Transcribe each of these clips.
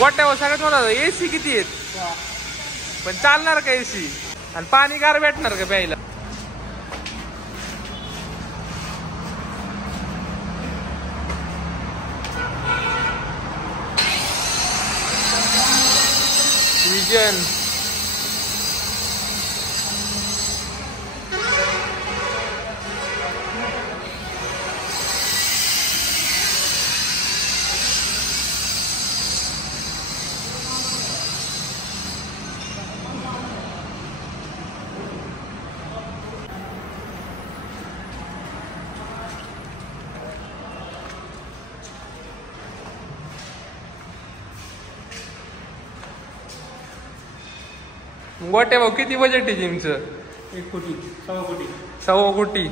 गोट्यावर सगळ्यात मला एसी किती आहेत पण चालणार का एसी आणि पाणी गार भेटणार का प्यायला. विजन गोट्या भाऊ किती बजेट आहे जिमचं. 1 कोटी 1.25 कोटी 1.25 कोटी.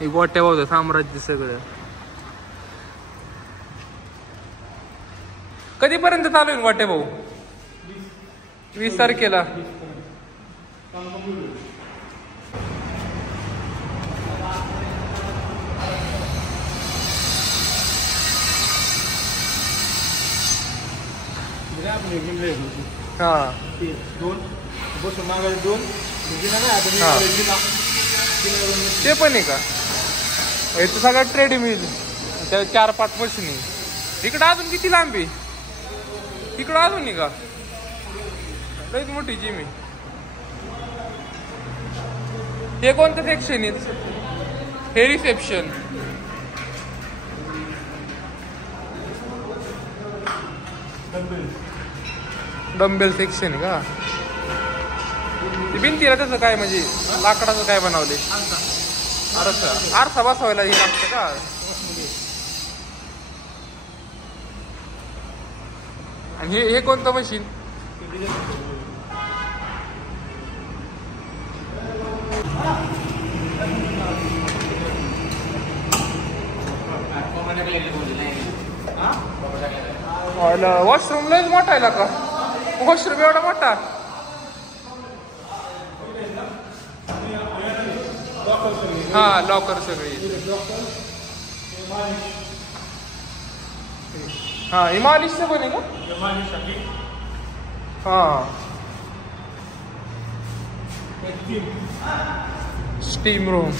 हे गोट्या भाऊ साम्राज्य सगळं. कधीपर्यंत चालू आहे गोट्या भाऊ. 20 तारखेला. हा 2 बसून मागायला 2 ते पण आहे का. याचं सगळं ट्रेडमिल त्या 4-5 मशीनी. इकडं अजून किती लांबी. इकडं अजून आहे का लईच मोठी जिम आहे. हे कोणतं सेक्शन आहे. हे रिसेप्शन. डंबेल सेक्शन आहे का. भिंतीला त्याचं काय म्हणजे लाकडाचं काय बनवले. आरसा बसवायला हे लागतं का. आणि हे कोणतं मशीन. वॉशरूम लयच मोठा आहे का. वॉशरूम एवढा मोठा. हा लॉकर सगळी. हा हिमालिशचं पण आहे का. हा स्टीम रूम.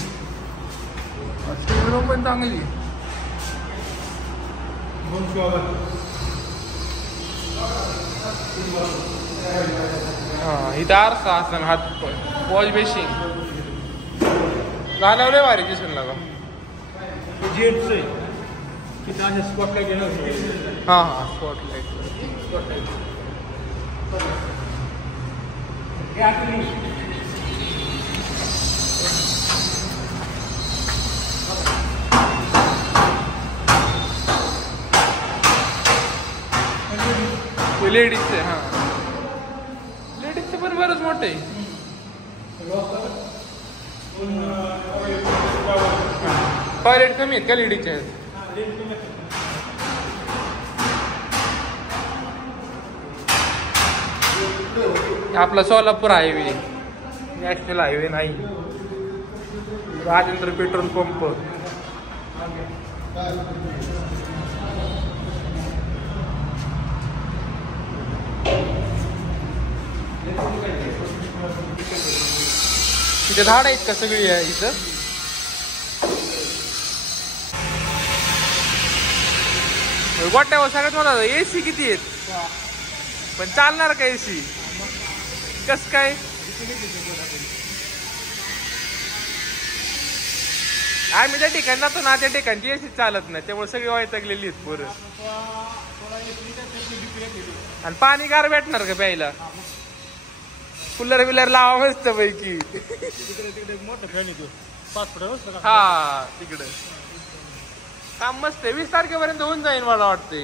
स्टीम रूम पण चांगली. हा इथं आरसा असताना हात वॉश बेसिंग घालवले भारी दिसून लागा. जेंट्स आहे तिथं अशा स्पॉटलाईट येणार. हा हा स्पॉटलाईट. लेडीजचे. हा लेडीजचे पण बरंच मोठे आहे. टॉयलेट कमी आहेत का लेडीजचे. आपला सोलापूर हायवे नॅशनल हायवे नाही. Rajendra petrol pump. तिथे झाड आहेत का सगळी इथं. गोट्यावर सगळ्यात मला एसी किती आहेत पण चालणार का एसी. कस काय. आम्ही ज्या ठिकाणी जातो ना त्या ठिकाणी एसी चालत नाही त्यामुळे सगळी वैतागलेली आहेत पोरं. आणि पाणी गार भेटणार का प्यायला. कूलर बिलर लावा मस्त पैकी. मोठं फॅन येतो 5 फुट. हा तिकडे काम मस्त आहे. 20 तारखेपर्यंत होऊन जाईल मला वाटते.